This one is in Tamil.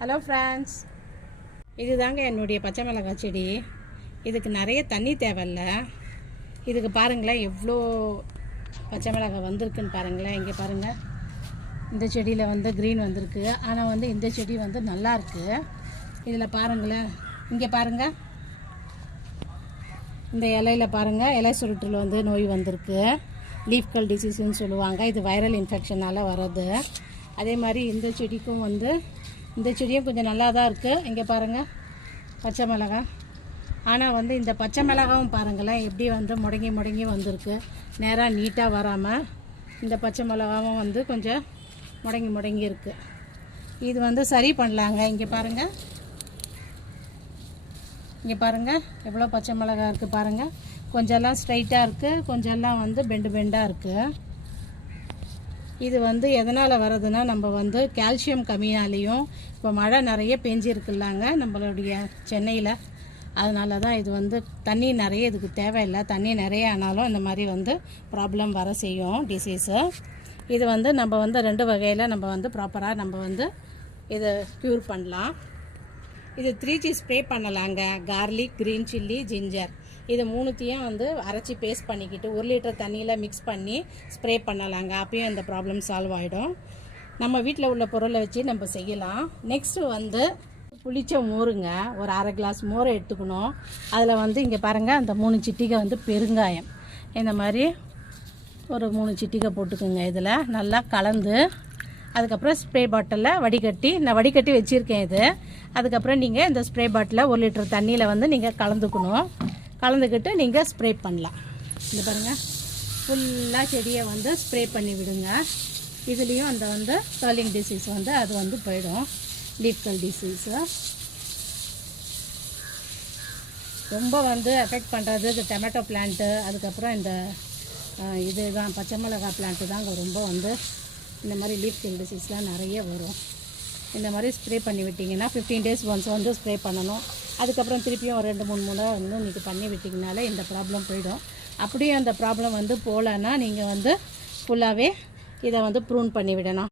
ஹலோ ஃப்ரெண்ட்ஸ், இதுதாங்க என்னுடைய பச்சை மிளகாய் செடி. இதுக்கு நிறைய தண்ணி தேவையில்ல. இதுக்கு பாருங்களேன் எவ்வளோ பச்சை மிளகாய் வந்திருக்குன்னு பாருங்களேன். இங்கே பாருங்கள், இந்த செடியில் வந்து க்ரீன் வந்திருக்கு. ஆனால் வந்து இந்த செடி வந்து நல்லாயிருக்கு. இதில் பாருங்களேன், இங்கே பாருங்கள், இந்த இலையில் பாருங்கள், இலை சுருட்டில் வந்து நோய் வந்திருக்கு. லீஃப் கல் டிசீஸ்ன்னு சொல்லுவாங்க. இது வைரல் இன்ஃபெக்ஷனால் வர்றது. அதே மாதிரி இந்த செடிக்கும் வந்து இந்த செடியும் கொஞ்சம் நல்லா தான் இருக்குது. இங்கே பாருங்கள் பச்சை மிளகாய். ஆனால் வந்து இந்த பச்சை மிளகாவும் பாருங்களேன் எப்படி வந்து முடங்கி வந்திருக்கு. நேராக நீட்டாக வராமல் இந்த பச்சை மிளகாவும் வந்து கொஞ்சம் முடங்கி இருக்குது. இது வந்து சரி பண்ணலாங்க. இங்கே பாருங்கள், இங்கே பாருங்கள் எவ்வளோ பச்சை மிளகாய் இருக்குது பாருங்கள். கொஞ்சம்லாம் ஸ்ட்ரைட்டாக இருக்குது, கொஞ்சம்லாம் வந்து பெண்டாக இருக்குது. இது வந்து எதனால் வர்றதுன்னா, நம்ம வந்து கால்சியம் கம்மியாலேயும் இப்போ மழை நிறைய பெஞ்சிருக்குல்லாங்க நம்மளுடைய சென்னையில். அதனால தான் இது வந்து தண்ணி நிறைய இதுக்கு தேவையில்லை. தண்ணி நிறைய ஆனாலும் இந்த மாதிரி வந்து ப்ராப்ளம் வர செய்யும், டிசீஸு. இது வந்து நம்ம வந்து 2 வகையில் நம்ம வந்து ப்ராப்பராக நம்ம வந்து இதை க்யூர் பண்ணலாம். இது 3G ஸ்ப்ரே பண்ணலாங்க. கார்லிக், க்ரீன் சில்லி, ஜிஞ்சர், இது 3த்தையும் வந்து அரைச்சி பேஸ்ட் பண்ணிக்கிட்டு 1 லிட்டர் தண்ணியில் மிக்ஸ் பண்ணி ஸ்ப்ரே பண்ணலாங்க. அப்பயும் இந்த ப்ராப்ளம் சால்வ் ஆகிடும். நம்ம வீட்டில் உள்ள பொருளை வச்சு நம்ம செய்யலாம். நெக்ஸ்ட்டு வந்து புளிச்ச மோருங்க. ஒரு 1/2 கிளாஸ் மோரை எடுத்துக்கணும். அதில் வந்து இங்கே பாருங்கள், அந்த 3 சிட்டிகை வந்து பெருங்காயம், இந்த மாதிரி ஒரு 3 சிட்டிகை போட்டுக்குங்க. இதில் நல்லா கலந்து அதுக்கப்புறம் ஸ்ப்ரே பாட்டிலில் நான் வடிகட்டி வச்சுருக்கேன் இது. அதுக்கப்புறம் நீங்கள் இந்த ஸ்ப்ரே பாட்டிலில் 1 லிட்டர் தண்ணியில் வந்து நீங்கள் கலந்துக்கிட்டு நீங்கள் ஸ்ப்ரே பண்ணலாம். இந்த பாருங்கள், ஃபுல்லாக செடியை வந்து ஸ்ப்ரே பண்ணி விடுங்க. இதுலேயும் அந்த வந்து கர்லிங் டிசீஸ் வந்து அது வந்து போயிடும். லீஃப் கல் டிசீஸு ரொம்ப வந்து எஃபெக்ட் பண்ணுறது இந்த டொமேட்டோ பிளான்ட்டு, அதுக்கப்புறம் இந்த இதுதான் பச்சை மிளகாய் பிளான்ட்டு தான் ரொம்ப வந்து இந்த மாதிரி லீஃப் கல் டிசீஸ்லாம் நிறைய வரும். இந்த மாதிரி ஸ்ப்ரே பண்ணி விட்டிங்கன்னா 15 days ஒன்ஸ் வந்து ஸ்ப்ரே பண்ணணும். அதுக்கப்புறம் திருப்பியும் ஒரு 2-3 முறை வந்து நீங்கள் பண்ணி விட்டிங்கனாலே இந்த ப்ராப்ளம் போயிடும். அப்படியே அந்த ப்ராப்ளம் வந்து போகலன்னா நீங்கள் வந்து ஃபுல்லாகவே இதை வந்து ப்ரூன் பண்ணி விடணும்.